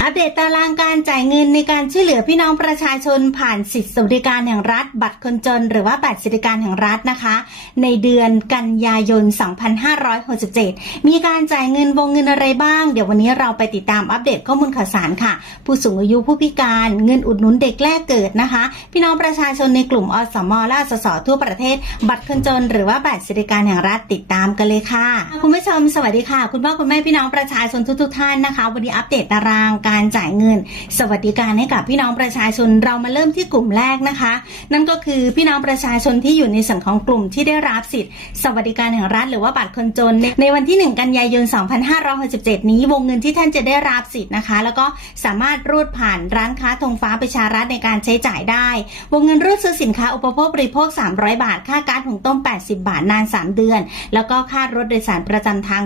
อัปเดตตารางการจ่ายเงินในการช่วยเหลือพี่น้องประชาชนผ่านสิทธิสวัสดิการแห่งรัฐ บัตรคนจน หรือว่าบัตรสวัสดิการแห่งรัฐนะคะ ในเดือนกันยายน 2567 มีการจ่ายเงินวงเงินอะไรบ้าง เดี๋ยววันนี้เราไปติดตามอัปเดตข้อมูลข่าวสารค่ะ ผู้สูงอายุผู้พิการเงินอุดหนุนเด็กแรกเกิดนะคะ พี่น้องประชาชนในกลุ่มอสมและอสสทั่วประเทศ บัตรคนจน หรือว่าบัตรสวัสดิการแห่งรัฐติดตามกันเลยค่ะคุณผู้ชมสวัสดีค่ะ คุณพ่อคุณแม่พี่น้องประชาชนทุกๆท่านนะคะ วันนี้อัปเดตตารางการจ่ายเงิน สวัสดิการให้กับพี่น้องประชาชนเรามาเริ่มที่กลุ่มแรกนะคะ นั่นก็คือพี่น้องประชาชนที่อยู่ในส่วนของกลุ่มที่ได้รับสิทธิ์ สวัสดิการแห่งรัฐหรือว่าบัตรคนจน ในในวันที่ 1 กันยายน 2567 นี้วงเงินที่ท่านจะได้รับสิทธิ์นะคะ แล้วก็สามารถรูดผ่านร้านค้าธงฟ้าประชารัฐในการใช้จ่ายได้ วงเงินรูดซื้อสินค้าอุปโภคบริโภค 300 บาท ค่ากาซหุงต้ม 80 บาทนาน 3 เดือน แล้วก็ค่ารถโดยสารประจำทาง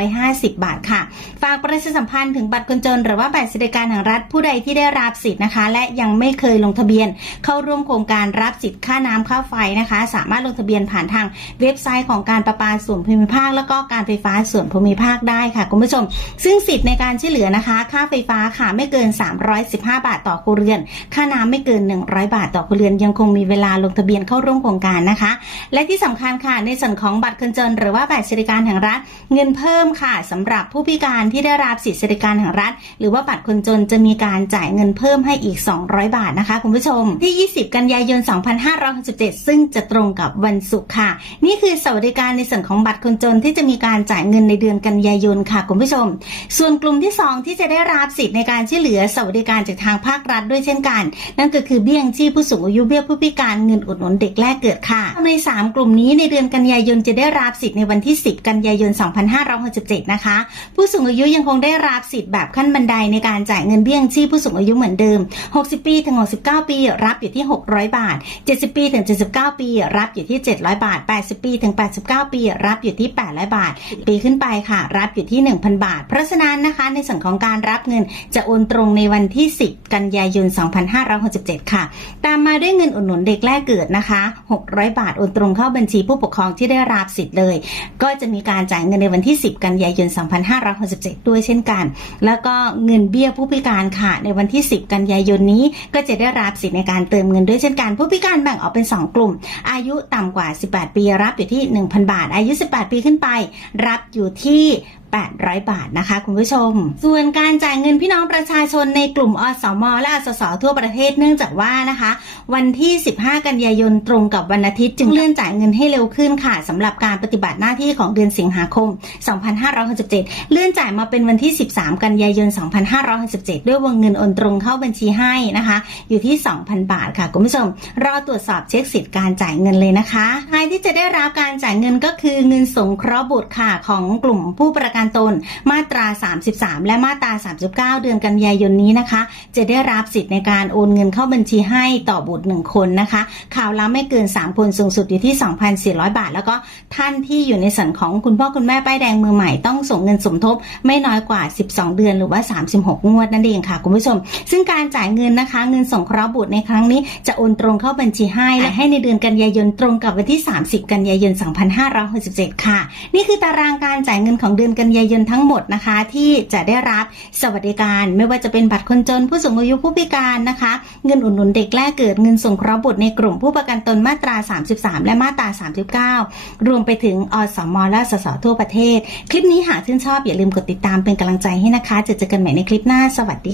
750 บาทค่ะ ฝากประชาสัมพันธ์ถึงบัตรคนจนหรือว่าบัตรสวัสดิการแห่งรัฐผู้ใดที่ได้รับสิทธิ์นะคะ และยังไม่เคยลงทะเบียน เข้าร่วมโครงการรับสิทธิ์ค่าน้ำค่าไฟนะคะ สามารถลงทะเบียนผ่านทางเว็บไซต์ของการประปาส่วนภูมิภาค แล้วก็การไฟฟ้าส่วนภูมิภาคได้ค่ะคุณผู้ชม ซึ่งสิทธิ์ในการช่วยเหลือนะคะ ค่าไฟฟ้าค่ะไม่เกิน 315 บาทต่อครัวเรือน ค่าน้ำไม่เกิน 100 บาทต่อครัวเรือน ยังคงมีเวลาลงทะเบียนเข้าร่วมโครงการนะคะ และที่สำคัญค่ะในส่วนของบัตรคนจนหรือว่าบัตรสวัสดิการแห่งรัฐ เงินเพิ่มค่ะสำหรับผู้พิการที่ได้รับสิทธิสวัสดิการแห่งรัฐ หรือว่าบัตรคนจนจะมีการจ่ายเงินเพิ่มให้อีก 200 บาทนะคะ คุณผู้ชม ที่ 20 กันยายน 2567 ซึ่งจะตรงกับวันศุกร์ค่ะ นี่คือสวัสดิการในส่วนของบัตรคนจนที่จะมีการจ่ายเงินในเดือนกันยายนค่ะ คุณผู้ชม ส่วนกลุ่มที่ 2 ที่จะได้รับสิทธิ์ในการช่วยเหลือสวัสดิการจากทางภาครัฐด้วยเช่นกัน นั่นก็คือเบี้ยยังชีพผู้สูงอายุเบี้ยผู้พิการเงินอุดหนุนเด็กแรกเกิดค่ะใน 3 กลุ่มนี้ในเดือนกันยายนจะได้รับสิทธิ์ในวันที่ 10 กันยายน 2567 นะคะ ผู้สูงอายุยังคงได้รับสิทธิ์แบบขั้นบันไดในการจ่ายเงินเบี้ยงชีพผู้สูงอายุเหมือนเดิม 60 ปีถึง 69 ปี รับอยู่ที่ 600 บาท 70 ปีถึง 79 ปี รับอยู่ที่ 700 บาท 80 ปีถึง 89 ปี รับอยู่ที่ 800 บาท ปีขึ้นไปค่ะ รับอยู่ที่ 1,000 บาท เพราะฉะนั้นนะคะ ในส่วนของการรับเงินจะโอนตรงในวันที่ 10 กันยายน 2567 ค่ะ ตามมาด้วยเงินอุดหนุนเด็กแรกเกิดนะคะ 600 บาท โอนตรงเข้าบัญชีผู้ปกครองที่ได้รับสิทธิ์เลย ก็จะมีการจ่ายเงินในวันที่ 10 กันยายน 2567 ด้วยเช่นกัน แล้วก็เงินเบี้ยผู้พิการค่ะ ในวันที่ 10 กันยายนนี้ ก็จะได้รับสิทธิ์ในการเติมเงินด้วยเช่นกันผู้พิการแบ่งออกเป็น 2 กลุ่ม อายุต่ำกว่า 18 ปีรับอยู่ที่ 1,000 บาท อายุ 18 ปีขึ้นไป รับอยู่ที่ 800 บาทนะคะ คุณผู้ชม ส่วนการจ่ายเงินพี่น้องประชาชนในกลุ่มอสม และอสสทั่วประเทศเนื่องจากว่านะคะ วันที่ 15 กันยายนตรงกับวันอาทิตย์จึงเลื่อนจ่ายเงินให้เร็วขึ้นค่ะสำหรับการปฏิบัติหน้าที่ของเดือนสิงหาคม 2567 เลื่อนจ่ายมาเป็นวันที่ 13 กันยายน 2567 ด้วยวงเงินโอนตรงเข้าบัญชีให้นะคะ อยู่ที่ 2,000 บาทค่ะคุณผู้ชม รอตรวจสอบเช็คสิทธิ์การจ่ายเงินเลยนะคะใครที่จะได้รับการจ่ายเงินก็คือเงินสงเคราะห์บุตรค่ะของกลุ่มผู้ประกันตนมาตรา 33 และมาตรา 39 เดือนกันยายนนี้นะคะ จะได้รับสิทธิ์ในการโอนเงินเข้าบัญชีให้ต่อบุตร 1 คนนะคะ ข่าวละไม่เกิน 3 คนสูงสุดอยู่ที่ 2,400 บาท แล้วก็ท่านที่อยู่ในสันของคุณพ่อคุณแม่ป้ายแดงมือใหม่ต้องส่งเงินสมทบ ไม่น้อยกว่า 12 เดือนหรือว่า 36 งวดนั่นเองค่ะคุณผู้ชม ซึ่งการจ่ายเงินนะคะ เงินส่งเคราะห์บุตรในครั้งนี้จะโอนตรงเข้าบัญชีให้และให้ในเดือนกันยายนตรงกับวันที่ 30 กันยายน 2567 ค่ะ นี่คือตารางการจ่ายเงินของเดือนกันกันยายนทั้งหมดนะคะ ที่จะได้รับสวัสดิการ ไม่ว่าจะเป็นบัตรคนจนผู้สูงอายุผู้พิการนะคะ เงินอุดหนุนเด็กแรกเกิดเงินสงเคราะห์บุตรในกลุ่มผู้ประกันตนมาตรา 33 และมาตรา 39 รวมไปถึงอสมและสสทั่วประเทศ คลิปนี้หากชื่นชอบอย่าลืมกดติดตามเป็นกำลังใจให้นะคะจะเจอกันใหม่ในคลิปหน้าสวัสดี